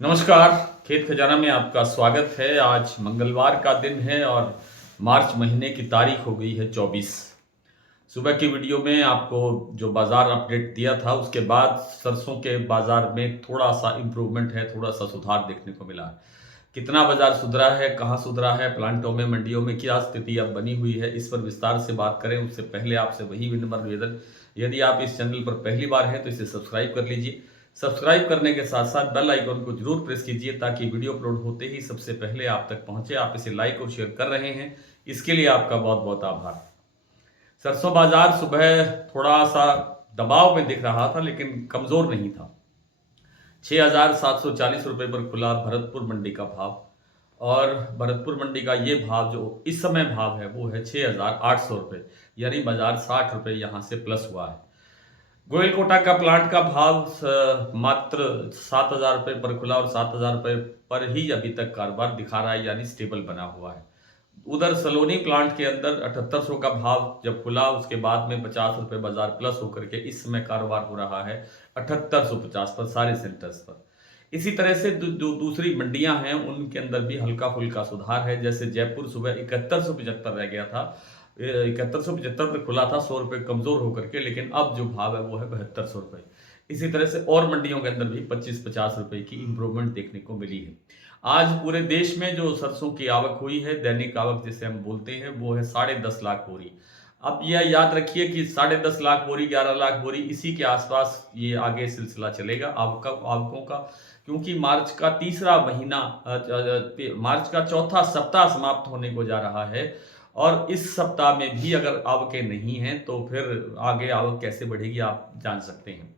नमस्कार। खेत खजाना में आपका स्वागत है। आज मंगलवार का दिन है और मार्च महीने की तारीख हो गई है 24। सुबह की वीडियो में आपको जो बाजार अपडेट दिया था उसके बाद सरसों के बाजार में थोड़ा सा इम्प्रूवमेंट है, थोड़ा सा सुधार देखने को मिला है। कितना बाजार सुधरा है, कहाँ सुधरा है, प्लांटों में, मंडियों में क्या स्थिति अब बनी हुई है, इस पर विस्तार से बात करें उससे पहले आपसे वही विनम्र निवेदन, यदि आप इस चैनल पर पहली बार हैं तो इसे सब्सक्राइब कर लीजिए। सब्सक्राइब करने के साथ साथ बेल आइकन को जरूर प्रेस कीजिए ताकि वीडियो अपलोड होते ही सबसे पहले आप तक पहुंचे। आप इसे लाइक और शेयर कर रहे हैं, इसके लिए आपका बहुत बहुत आभार। सरसों बाजार सुबह थोड़ा सा दबाव में दिख रहा था लेकिन कमजोर नहीं था। 6,740 रुपये पर खुला भरतपुर मंडी का भाव, और भरतपुर मंडी का ये भाव जो इस समय भाव है वो है 6,800 रुपये, यानी बाजार 60 रुपये यहाँ से प्लस हुआ है। गोयलकोटा का प्लांट का भाव मात्र 7,000 रुपये पर खुला और 7,000 रुपये पर ही अभी तक कारोबार दिखा रहा है, यानी स्टेबल बना हुआ है। उधर सलोनी प्लांट के अंदर 7800 का भाव जब खुला उसके बाद में 50 रुपये बाजार प्लस होकर के इस समय कारोबार हो रहा है 7850 पर सारे सेंटर्स पर। इसी तरह से जो दूसरी मंडियां हैं उनके अंदर भी हल्का फुल्का सुधार है। जैसे जयपुर सुबह 7175 रह गया था, 7175 पर खुला था, 100 रुपये कमजोर होकर के, लेकिन अब जो भाव है वो है 7200 रुपये। इसी तरह से और मंडियों के अंदर भी 25-50 रुपए की इंप्रूवमेंट देखने को मिली है। आज पूरे देश में जो सरसों की आवक हुई है, दैनिक आवक जिसे हम बोलते हैं, वो है 10.5 लाख बोरी। अब यह याद रखिए कि 10.5 लाख बोरी, 11 लाख बोरी, इसी के आसपास ये आगे सिलसिला चलेगा आवकों का, क्योंकि मार्च का तीसरा महीना, मार्च का चौथा सप्ताह समाप्त होने को जा रहा है और इस सप्ताह में भी अगर आवकें नहीं हैं तो फिर आगे आवक कैसे बढ़ेगी आप जान सकते हैं।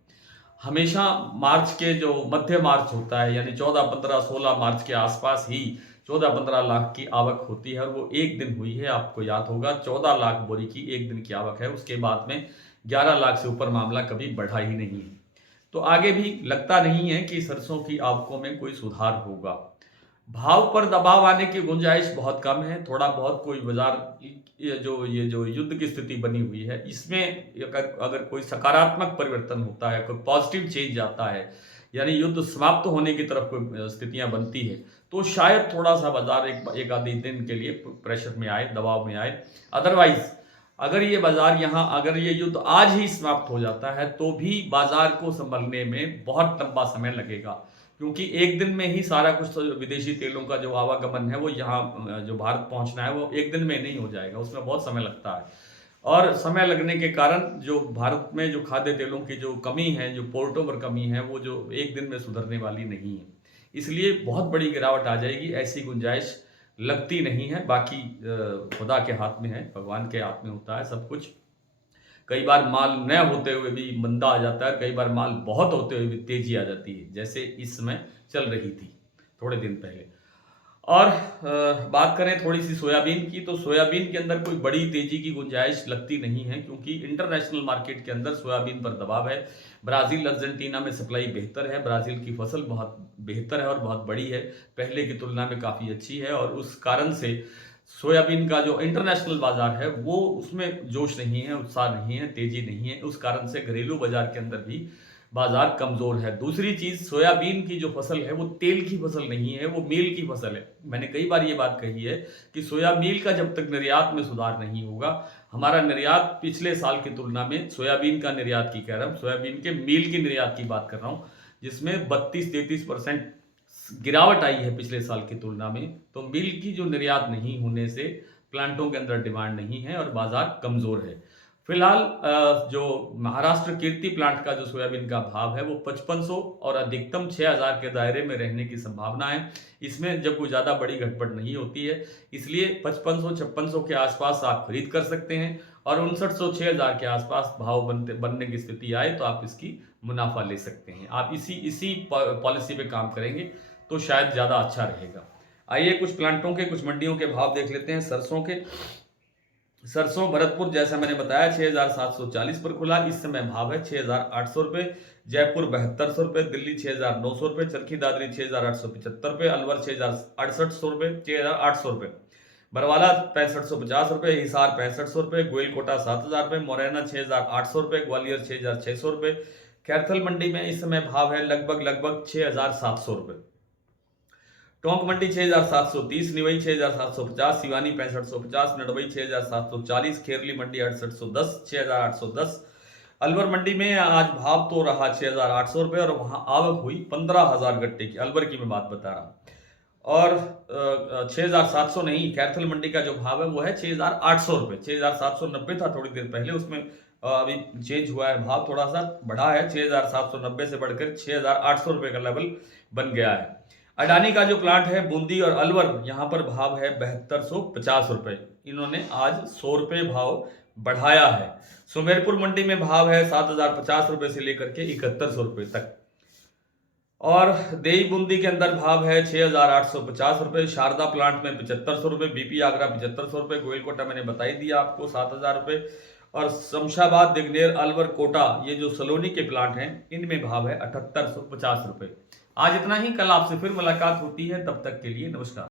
हमेशा मार्च के जो मध्य मार्च होता है, यानी 14, 15, 16 मार्च के आसपास ही 14-15 लाख की आवक होती है, और वो एक दिन हुई है। आपको याद होगा 14 लाख बोरी की एक दिन की आवक है, उसके बाद में 11 लाख से ऊपर मामला कभी बढ़ा ही नहीं है। तो आगे भी लगता नहीं है कि सरसों की आवकों में कोई सुधार होगा। भाव पर दबाव आने की गुंजाइश बहुत कम है। थोड़ा बहुत कोई बाजार, ये जो युद्ध की स्थिति बनी हुई है, इसमें अगर कोई सकारात्मक परिवर्तन होता है, कोई पॉजिटिव चेंज आता है, यानी युद्ध समाप्त होने की तरफ कोई स्थितियां बनती है, तो शायद थोड़ा सा बाजार एक आधे दिन के लिए प्रेशर में आए, दबाव में आए। अदरवाइज अगर ये युद्ध आज ही समाप्त हो जाता है तो भी बाजार को संभलने में बहुत लंबा समय लगेगा, क्योंकि एक दिन में ही सारा कुछ विदेशी तेलों का जो आवागमन है वो यहाँ जो भारत पहुंचना है वो एक दिन में नहीं हो जाएगा, उसमें बहुत समय लगता है। और समय लगने के कारण जो भारत में जो खाद्य तेलों की जो कमी है, जो पोर्टों पर कमी है, वो जो एक दिन में सुधरने वाली नहीं है, इसलिए बहुत बड़ी गिरावट आ जाएगी, ऐसी गुंजाइश लगती नहीं है। बाकी खुदा के हाथ में है, भगवान के हाथ में होता है सब कुछ। कई बार माल न होते हुए भी मंदा आ जाता है, कई बार माल बहुत होते हुए भी तेजी आ जाती है, जैसे इस समय चल रही थी थोड़े दिन पहले। और बात करें थोड़ी सी सोयाबीन की, तो सोयाबीन के अंदर कोई बड़ी तेजी की गुंजाइश लगती नहीं है, क्योंकि इंटरनेशनल मार्केट के अंदर सोयाबीन पर दबाव है। ब्राजील, अर्जेंटीना में सप्लाई बेहतर है, ब्राजील की फसल बहुत बेहतर है और बहुत बड़ी है, पहले की तुलना में काफ़ी अच्छी है, और उस कारण से सोयाबीन का जो इंटरनेशनल बाजार है वो उसमें जोश नहीं है, उत्साह नहीं है, तेजी नहीं है, उस कारण से घरेलू बाजार के अंदर भी बाजार कमजोर है। दूसरी चीज, सोयाबीन की जो फसल है वो तेल की फसल नहीं है, वो मील की फसल है। मैंने कई बार ये बात कही है कि सोया मील का जब तक निर्यात में सुधार नहीं होगा, हमारा निर्यात पिछले साल की तुलना में, सोयाबीन का निर्यात की कह रहा हूँ, सोयाबीन के मील की निर्यात की बात कर रहा हूँ, जिसमें 32-33% गिरावट आई है पिछले साल की तुलना में। तो मिल की जो निर्यात नहीं होने से प्लांटों के अंदर डिमांड नहीं है और बाजार कमजोर है। फिलहाल जो महाराष्ट्र कीर्ति प्लांट का जो सोयाबीन का भाव है वो 5500 और अधिकतम 6000 के दायरे में रहने की संभावना है। इसमें जब कोई ज़्यादा बड़ी घटपट नहीं होती है, इसलिए 5500-5600 के आसपास आप खरीद कर सकते हैं, और 5900-6000 के आसपास भाव बनने की स्थिति आए तो आप इसकी मुनाफा ले सकते हैं। आप इसी पॉलिसी पे काम करेंगे तो शायद ज़्यादा अच्छा रहेगा। आइए कुछ प्लांटों के, कुछ मंडियों के भाव देख लेते हैं। सरसों के, सरसों भरतपुर जैसा मैंने बताया 6,740 पर खुला, इस समय भाव है 6,800 रुपये। जयपुर 7200 रुपये, दिल्ली 6,900 रुपये, चरखी दादरी 6,875 रुपये, अलवर 6,6800 रुपये, 6,800 रुपये, बरवाला 6550 रुपये, हिसार 6500 रुपये, गोइलकोटा 7,000 रुपये, मुरैना 6,800 रुपये, ग्वालियर 6,600 रुपये। कैथल मंडी में इस समय भाव है लगभग 6,700 रुपये। टोंक मंडी 6,730, निवई 6,750, सिवानी 6550, नडवई 6,740, खेरली मंडी 6810, 6,810। अलवर मंडी में आज भाव तो रहा 6,800 रुपये और वहां आवक हुई 15,000 गट्टे की। अलवर की मैं बात बता रहा हूँ। और 6,700 नहीं, कैथल मंडी का जो भाव है वो है 6,800 रुपये। 6,790 था थोड़ी देर पहले, उसमें अभी चेंज हुआ है, भाव थोड़ा सा बढ़ा है। 6,790 से बढ़कर 6,800 रुपये का लेवल बन गया है। अडानी का जो प्लांट है बूंदी और अलवर, यहाँ पर भाव है 7250 रुपये। इन्होंने आज 100 रुपये भाव बढ़ाया है। सुमेरपुर मंडी में भाव है 7,050 रुपये से लेकर के 7100 रुपये तक। और देई बूंदी के अंदर भाव है 6,850 रुपये। शारदा प्लांट में 7500 रुपये, बीपी आगरा 7500 रुपये, गोयलकोटा मैंने बता ही दिया आपको 7,000 रुपये। और शमशाबाद, दिग्नेर, अलवर, कोटा, ये जो सलोनी के प्लांट हैं, इनमें भाव है 7850 रुपये। आज इतना ही, कल आपसे फिर मुलाकात होती है, तब तक के लिए नमस्कार।